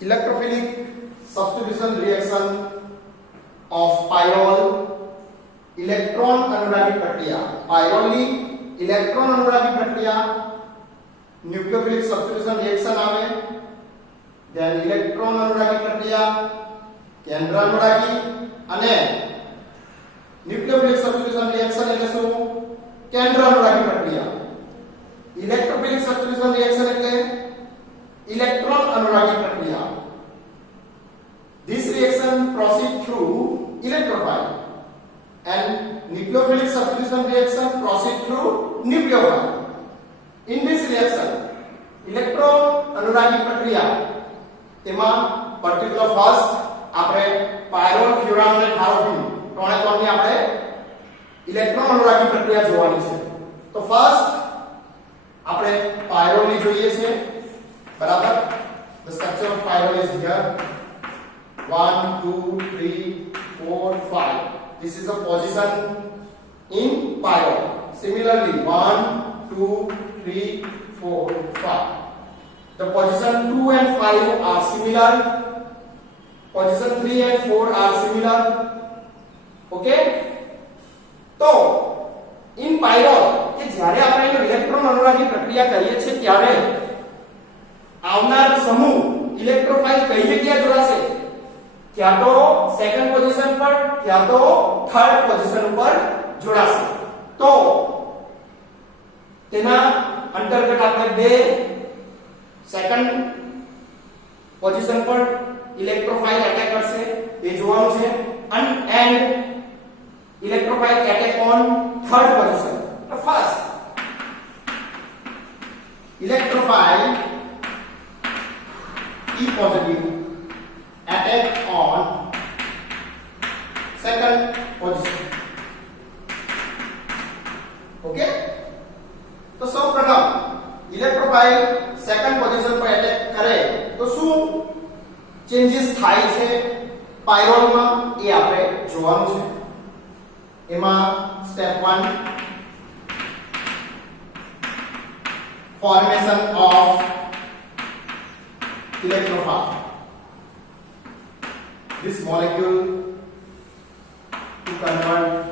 Electrophilic substitution reaction of pyrrole electron अनुरागी प्रक्रिया पायरोली इलेक्ट्रॉन अनुरागी प्रक्रिया न्यूक्लियोफिलिक सब्स्टिट्यूशन रिएक्शन आवे देन इलेक्ट्रॉन अनुरागी प्रक्रिया केंद्र अनुरागी અને ન્યુક્લિયોફિલિક સબસ્ટિટ્યુશન રિએક્શન એટલે શું કેન્દ્ર अनुरागी પ્રક્રિયા ઇલેક્ટ્રોફિલિક સબસ્ટિટ્યુશન રિએક્શન એટલે इलेक्ट्रॉन अनुरागी प्रक्रिया this reaction proceed through electrophile and nucleophilic substitution reaction proceed through nucleophile in this reaction electron अनुरागी प्रक्रिया તેમાં particular first આપણે પાયરોલ ફ્યુરાન અને હાલોજન ત્રણે ત્રણની આપણે ઇલેક્ટ્રોન अनुरागी પ્રક્રિયા જોવાની છે તો ફર્સ્ટ આપણે પાયરોલની જોઈએ છે बराबर the structure of pyrrole is here 1 2 3 4 5 this is the position in pyrrole similarly 1 2 3 4 5 the position 2 and 5 are similar position 3 and 4 are similar okay तो in pyrrole કે જ્યારે આપણે એનો ઇલેક્ટ્રોન અનુરાગી પ્રક્રિયા કરીએ છીએ ત્યારે આવનાર સમૂહ ઇલેક્ટ્રોફાઇલ કઈ જગ્યાએ જોડાશે ક્યાં તો સેકન્ડ પોઝિશન પર ક્યાં તો થર્ડ પોઝિશન ઉપર જોડાશે તો તેના અંતર્ગત આપણે બે સેકન્ડ પોઝિશન પર ઇલેક્ટ્રોફાઇલ એટેક કરશે એ જોવાનું છે and electrophile attack on third position first electrophile E positive attack on second position okay तो સૌપ્રથમ ઇલેક્ટ્રોફાઇલ સેકન્ડ પોઝિશન પર એટેક કરે તો શું ચેન્જીસ થાય છે પાયરોલમાં એ આપણે જોવાનું છે એમાં સ્ટેપ 1 formation of electrophile this molecule to convert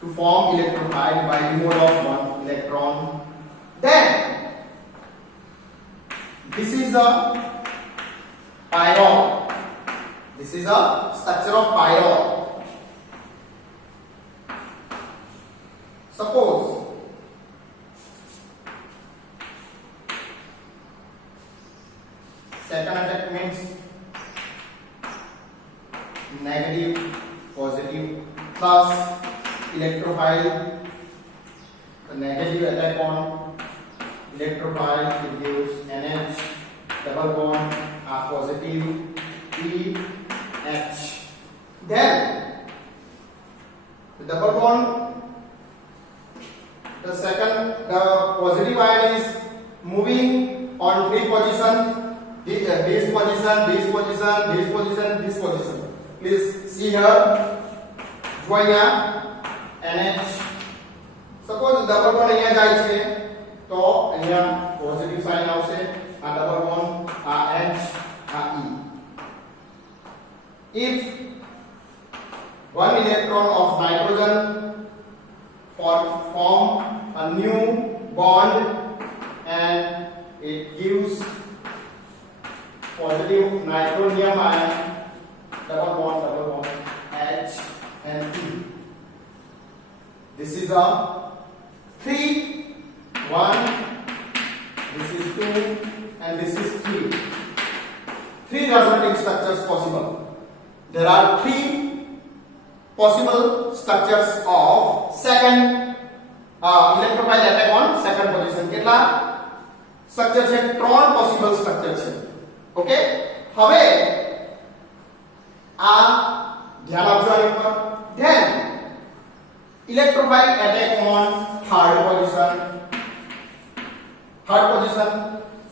to form electrophile by removal of one electron then this is a pyrrole this is a structure of pyrrole suppose second attack means negative positive plus electrophile the negative attack on electrophile it gives NH double bond are positive EH then the double bond the positive ion is moving on three position this position this position this position this position please see here join here NH suppose double bond અહીંયા જાય છે તો અહીંયા positive sign આવશે આ double bond આ H આ E if one electron of nitrogen form a new bond and it gives positive nitronium ion double bond H and E this is a 3 1 this is 2 and this is 3 resulting structures possible there are 3 possible structures of second electrophile attack on second position કેટલા સ્ટ્રક્ચર છે 3 possible structure છે ઓકે હવે આ ધ્યાન આપજો આની ઉપર then electrophile attack on third position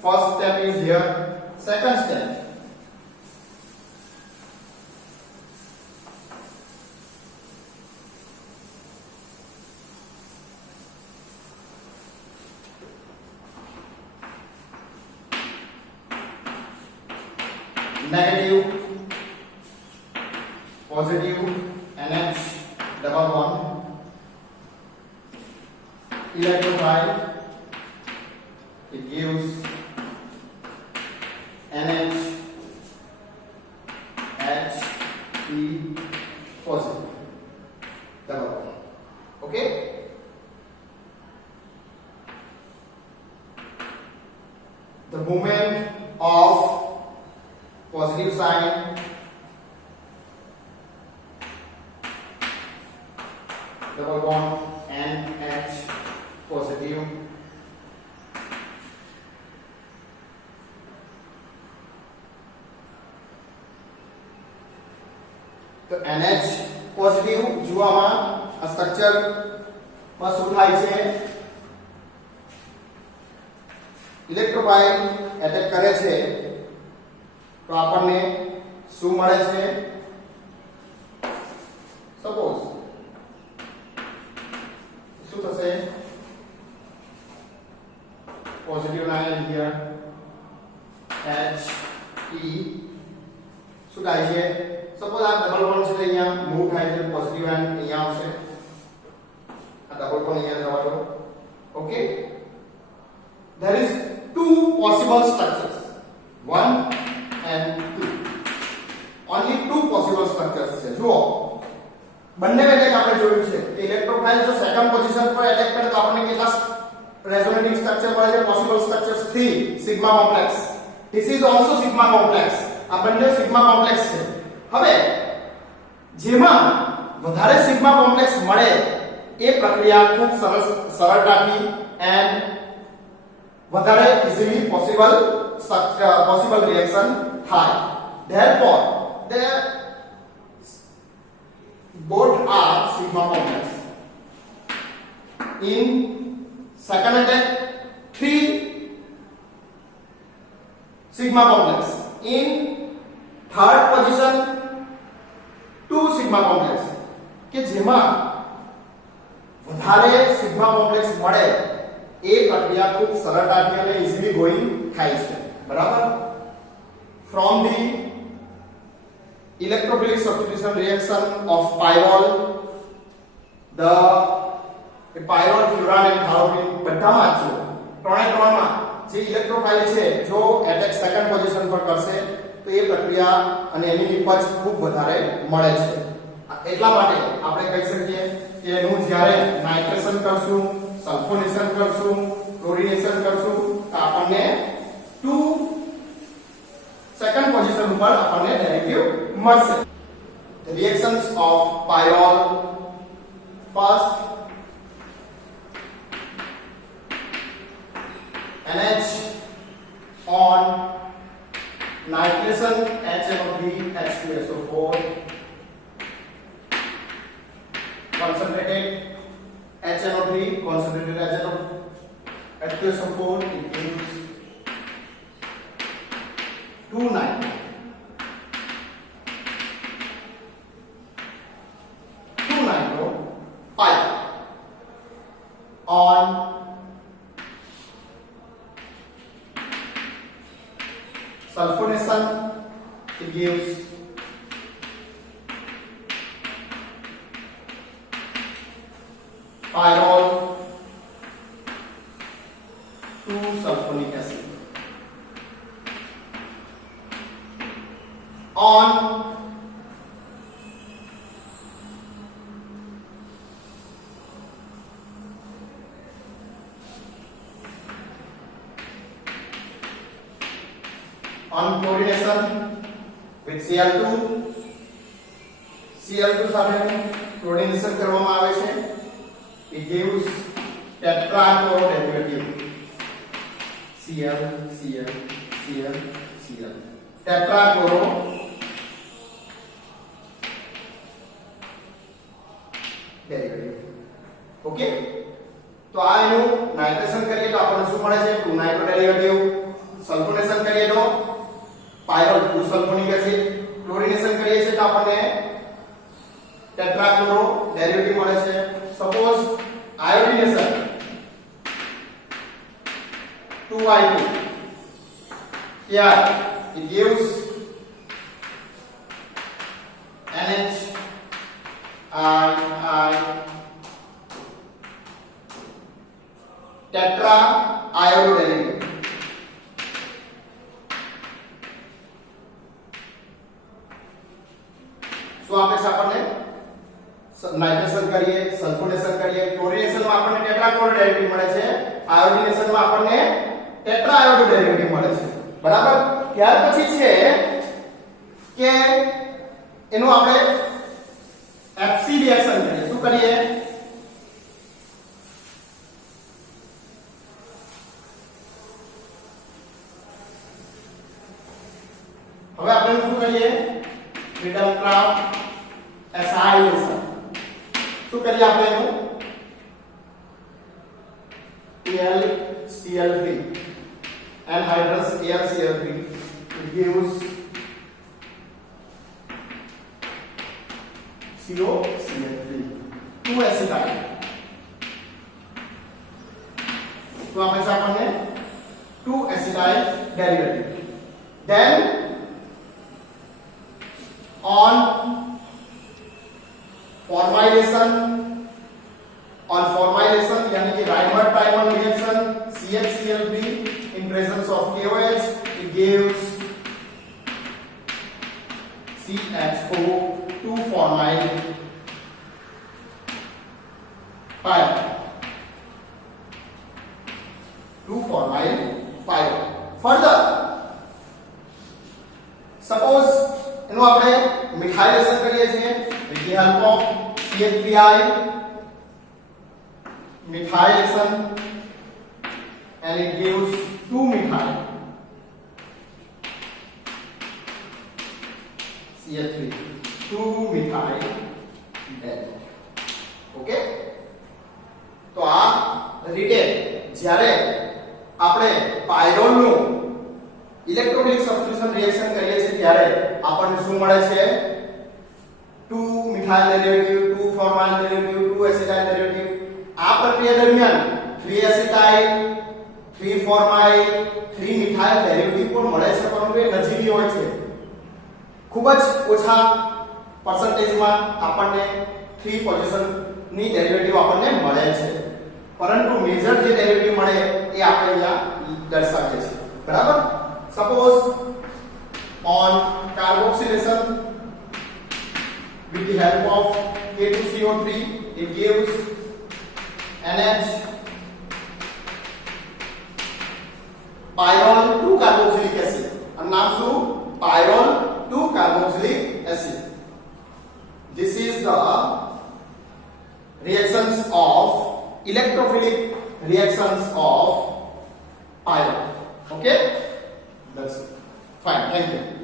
first step is here second step negative, positive, NH double bond, electrophile, it gives NH H E positive double bond. Okay, the movement of positive sign double bond NH positive, तो NH positive જોવામાં આ સ્ટ્રક્ચર માં શું થાય છે electrophile attack કરે છે તો આપણને શું મળે છે સપોઝ શું થશે positive ion here H E શું થાય છે सपोज आप डबल बॉन्ड से यहाँ मूव થાય છે પોઝિટિવ આયન અહીંયા આવશે આ ડબલ બોન્ડ અહીંયા જવા દો okay there is two possible structures 1 and 2 only two possible structures છે જુઓ બંને એટેક આપણે જોયું છે કે ઇલેક્ટ્રોફાઇલ જો સેકન્ડ પોઝિશન પર એટેક કરે તો આપણને કેટલા રેઝોનેટિંગ સ્ટ્રક્ચર મળે છે possible structures 3 sigma complex this is also sigma complex આ બંને સિગ્મા કોમ્પ્લેક્સ છે હવે જેમાં વધારે સિગ્મા કોમ્પ્લેક્સ મળે એ પ્રક્રિયા ખૂબ સરળતાથી એન્ડ વધારે ઇઝીલી પોસિબલ રિએક્શન થાય therefore they both are sigma complex in second attack 3 sigma complex in third position 2 sigma complex કે જેમાં વધારે સિગ્મા કોમ્પ્લેક્સ મળે એ પ્રક્રિયા ખૂબ સરળતાથી અને ઈઝીલી ગોઈંગ થાય છે બરાબર from the electrophilic substitution reaction of pyrrole the pyrrole furan and thiophenin બધામાં જો ત્રણેમાં જે ઇલેક્ટ્રોફાઇલ છે જો એટેક સેકન્ડ પોઝિશન પર કરશે તો એ પ્રક્રિયા અને એની નિપજ ખૂબ વધારે મળે છે એટલા માટે આપણે કહી શકીએ કે એનું જ્યારે નાઇટ્રેશન કરશું સલ્ફોનેશન કરશું ક્લોરિનેશન કરશું તો આપણને 2 સેકન્ડ પોઝિશન ઉપર આપણને ડેરિવેટિવ મળશે the reactions of pyrrole first NH on nitration HNO3 H2SO4 concentrated HNO3 concentrated H2SO4 it gives 2 nitro 2 nitro pi on sulfonation it gives pyrrole 2 sulfonic acid on chlorination with Cl2 સાથે chlorination કરવામાં આવે છે it gives tetrachloro derivative Cl Cl Cl Cl tetrachloro derivative okay તો આ એનું નાઇટ્રેશન કરીએ તો આપણને શું મળે છે 2 નાઇટ્રો ડેરિવેટિવ સલ્ફોનેશન કરીએ તો પાયરોલ 2 સલ્ફોનિક એસિડ ક્લોરિનેશન કરીએ છીએ તો આપણને ટેટ્રાક્લોરો ડેરિવેટિવ મળે છે suppose iodination 2i2 here it gives NH I tetra iodo derivative શું આપે છે આપણને નાઇટ્રેશન કરીએ સલ્ફોનેશન કરીએ ક્લોરિનેશન માં આપણને ટેટ્રા ક્લોરાઇડ ડેરિવેટિવ મળે છે આયોડિનેશન માં આપણને ટેટ્રા આયોડો ડેરિવેટિવ મળે છે બરાબર ત્યાર પછી છે કે એનું આપણે FC રિએક્શન કરીએ શું કરીએ હવે આપણે શું કરીએ ફ્રીડમ ક્રાફ્ટ એસાઇલેશન શું કરીએ આપણે એનું AlCl3 anhydrous AlCl3 it gives COCl3 2 acetyl तो आपने सामने 2 acetyl derivative then on formylation यानी कि Reinhardt-Tiemann reaction CHCl3 in presence of KOH it gives CH4 2 formyl pyre 2 formyl pyre further suppose એનું આપણે મિથાઇલેશન કરીએ છીએ with the help of CH3I methylation and it gives 2 methyl CH3 2 methyl okay તો આ રીતે જ્યારે આપણે પાયરોલ નું ઇલેક્ટ્રોફિલિક સબસ્ટિટ્યુશન રિએક્શન કરીએ છીએ ત્યારે આપણને શું મળે છે 2 methyl derivative 2 formyl derivative 2 acetyl derivative આ પ્રક્રિયા દરમિયાન 3 એસિટાઇલ 3 ફોર્માઇલ 3 મિથાઇલ ડેરિવેટિવ પણ મળે છે પરંતુ એ નજીવી હોય છે ખૂબ જ ઓછા પર્સન્ટેજમાં આપણને 3 પોઝિશન ની ડેરિવેટિવ આપણને મળે છે પરંતુ મેજર જે ડેરિવેટિવ મળે એ આપણે અહીંયા દર્શાવીએ છીએ બરાબર suppose on carboxylation with the help of K2CO3 it gives NH pyrrole 2 carboxylic acid and નામ શું pyrrole 2 carboxylic acid this is the reactions of electrophilic reactions of pyrrole okay that's it fine thank you